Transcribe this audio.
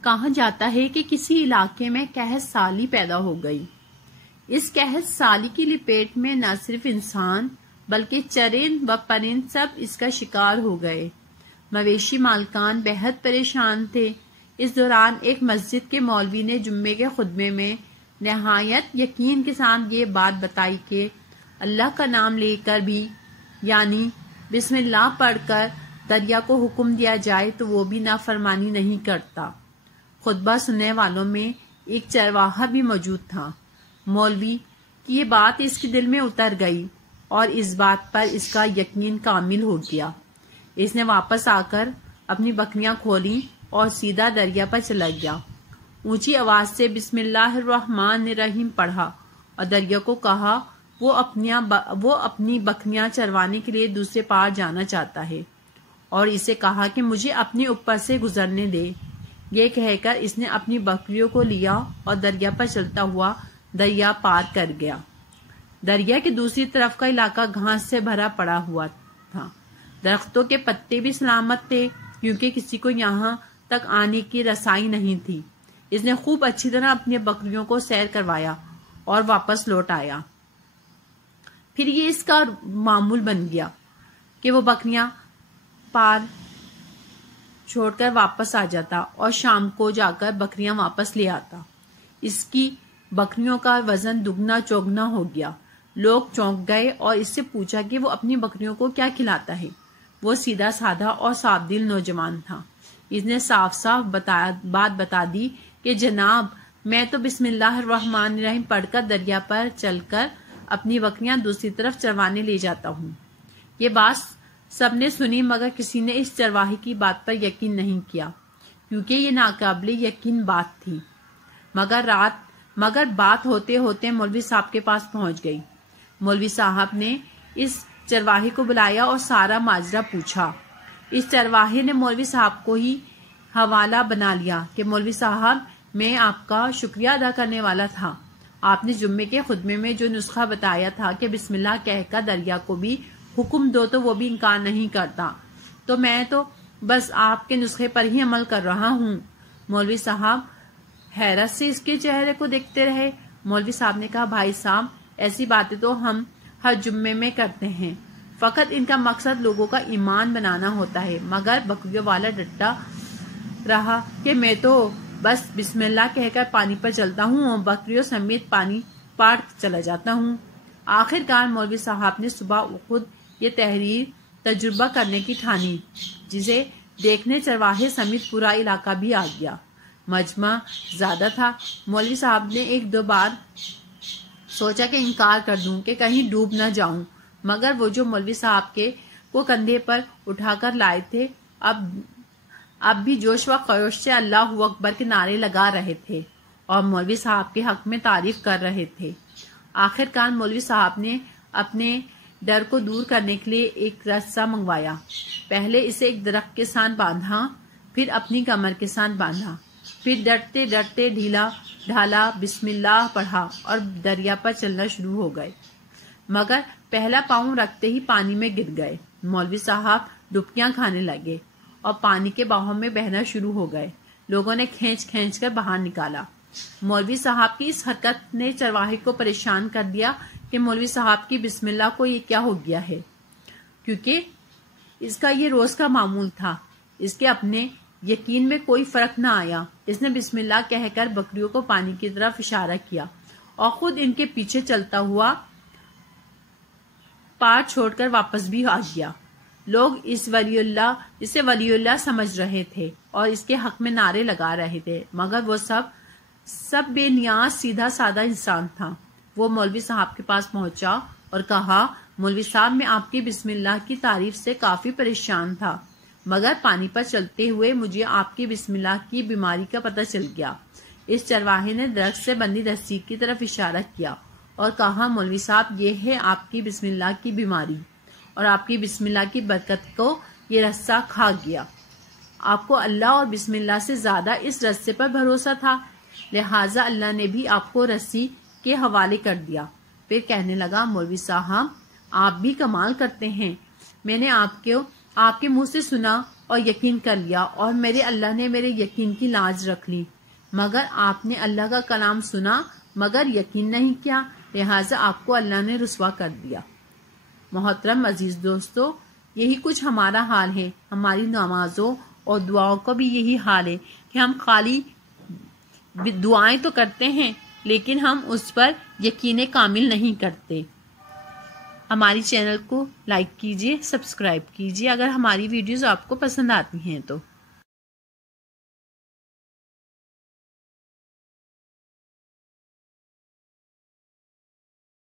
کہا جاتا ہے کہ کسی علاقے میں قحط سالی پیدا ہو گئی۔ اس قحط سالی کی لپیٹ میں نہ صرف انسان بلکہ چرند و پرند سب اس کا شکار ہو گئے۔ مویشی مالکان بہت پریشان تھے۔ اس دوران ایک مسجد کے مولوی نے جمعے کے خطبے میں نہایت یقین کے ساتھ یہ بات بتائی کہ اللہ کا نام لے کر بھی یعنی بسم اللہ پڑھ کر دریا کو حکم دیا جائے تو وہ بھی نافرمانی نہیں کرتا۔ خطبہ سننے والوں میں ایک چرواہا بھی موجود تھا۔ مولوی کی یہ بات اس کے دل میں اتر گئی اور اس بات پر اس کا یقین کامل ہو گیا۔ اس نے واپس آ کر اپنی بکریاں کھولیں اور سیدھا دریا پر چلا گیا۔ اونچی آواز سے بسم اللہ الرحمن الرحیم پڑھا اور دریا کو کہا وہ اپنی بکریاں چروانے کے لیے دوسرے پار جانا چاہتا ہے اور اسے کہا کہ مجھے اپنے اوپر سے گزرنے دے۔ یہ کہہ کر اس نے اپنی بکریوں کو لیا اور دریا پر چلتا ہوا دریا پار کر گیا۔ دریا کی دوسری طرف کا علاقہ گھاس سے بھرا پڑا ہوا تھا۔ درختوں کے پتے بھی سلامت تھے کیونکہ کسی کو یہاں تک آنے کی رسائی نہیں تھی۔ اس نے خوب اچھی طرح اپنی بکریوں کو سیر کروایا اور واپس لوٹ آیا۔ پھر یہ اس کا معمول بن گیا کہ وہ بکریاں پار چھوڑ کر واپس آ جاتا اور شام کو جا کر بکریاں واپس لے آتا۔ اس کی بکریوں کا وزن دگنا چوگنا ہو گیا۔ لوگ چونک گئے اور اس سے پوچھا کہ وہ اپنی بکریوں کو کیا کھلاتا ہے۔ وہ سیدھا سادھا اور صاف دل نوجوان تھا۔ اس نے صاف صاف بات بتا دی کہ جناب میں تو بسم اللہ الرحمن الرحیم پڑھ کر دریا پر چل کر اپنی بکریاں دوسری طرف چروانے لے جاتا ہوں۔ یہ بات سب نے سنی مگر کسی نے اس چرواہے کی بات پر یقین نہیں کیا کیونکہ یہ ناقابل یقین بات تھی۔ مگر بات ہوتے ہوتے مولوی صاحب کے پاس پہنچ گئی۔ مولوی صاحب نے اس چرواہے کو بلایا اور سارا ماجرا پوچھا۔ اس چرواہے نے مولوی صاحب کو ہی حوالہ بنا لیا کہ مولوی صاحب میں آپ کا شکریہ ادا کرنے والا تھا۔ آپ نے جمعے کے خطبے میں جو نسخہ بتایا تھا کہ بسم اللہ کہہ کر دریا کو بھی حکم دو تو وہ بھی انکار نہیں کرتا، تو میں تو بس آپ کے نسخے پر ہی عمل کر رہا ہوں۔ مولوی صاحب حیرت سے اس کے چہرے کو دیکھتے رہے۔ مولوی صاحب نے کہا بھائی صاحب ایسی باتیں تو ہم ہر جمعے میں کرتے ہیں، فقط ان کا مقصد لوگوں کا ایمان بنانا ہوتا ہے۔ مگر بکریوں والا ڈٹا رہا کہ میں تو بس بسم اللہ کہہ کر پانی پر چلتا ہوں اور بکریوں سمیت پانی پار چلا جاتا ہوں۔ آخر کار مولوی صاحب نے صبح خود یہ تحریر تجربہ کرنے کی ٹھانی، جسے دیکھنے چرواہے سمیت پورا علاقہ بھی آ گیا۔ مجمع زیادہ تھا۔ مولوی صاحب نے ایک دو بار سوچا کہ انکار کر دوں کہ کہیں ڈوب نہ جاؤں، مگر وہ جو مولوی صاحب کو کندھے پر اٹھا کر لائے تھے اب بھی جوش و خروش سے اللہ اکبر کے نعرے لگا رہے تھے اور مولوی صاحب کے حق میں تعریف کر رہے تھے۔ آخر کار مولوی صاحب نے اپنے ڈر کو دور کرنے کے لیے ایک رسہ منگوایا۔ پہلے اسے ایک درخت کے ساتھ باندھا، پھر اپنی کمر کے ساتھ باندھا، پھر ڈرتے ڈرتے ڈھیلا ڈھالا بسم اللہ پڑھا اور دریا پر چلنا شروع ہو گئے۔ مگر پہلا پاؤں رکھتے ہی پانی میں گر گئے۔ مولوی صاحب ڈبکیاں کھانے لگے اور پانی کے بہاؤ میں بہنا شروع ہو گئے۔ لوگوں نے کھینچ کھینچ کر باہر نکالا۔ مولوی صاحب کی اس حرکت نے چرواہے کو پریشان کر دیا کہ مولوی صاحب کی بسم اللہ کو یہ کیا ہو گیا ہے، کیونکہ اس کا یہ روز کا معمول تھا۔ اس کے اپنے یقین میں کوئی فرق نہ آیا۔ اس نے بسم اللہ کہہ کر بکریوں کو پانی کی طرف اشارہ کیا اور خود ان کے پیچھے چلتا ہوا پار چھوڑ کر واپس بھی آ گیا۔ لوگ اسے ولی اللہ سمجھ رہے تھے اور اس کے حق میں نعرے لگا رہے تھے، مگر وہ سب بے نیاز سیدھا سادہ انسان تھا۔ وہ مولوی صاحب کے پاس پہنچا اور کہا مولوی صاحب میں آپ کی بسم اللہ کی تعریف سے کافی پریشان تھا، مگر پانی پر چلتے ہوئے مجھے آپ کی بسم اللہ کی بیماری کا پتہ چل گیا۔ اس چرواہے نے درخت سے بندھی رسی کی طرف اشارہ کیا اور کہا مولوی صاحب یہ ہے آپ کی بسم اللہ کی بیماری، اور آپ کی بسم اللہ کی برکت کو یہ رسہ کھا گیا۔ آپ کو اللہ اور بسم اللہ سے زیادہ اس رسے پر بھروسہ تھا، لہٰذا اللہ نے بھی آپ کو رسی کے حوالے کر دیا۔ پھر کہنے لگا مولوی صاحب آپ بھی کمال کرتے ہیں، میں نے آپ کے منہ سے سنا اور یقین کر لیا، اور میرے اللہ نے میرے یقین کی لاج رکھ لی، مگر آپ نے اللہ کا کلام سنا مگر یقین نہیں کیا، لہٰذا آپ کو اللہ نے رسوا کر دیا۔ محترم عزیز دوستو، یہی کچھ ہمارا حال ہے، ہماری نمازوں اور دعاؤں کا بھی یہی حال ہے کہ ہم خالی دعائیں تو کرتے ہیں لیکن ہم اس پر یقین کامل نہیں کرتے۔ ہماری چینل کو لائک کیجیے، سبسکرائب کیجیے اگر ہماری ویڈیوز آپ کو پسند آتی ہیں تو۔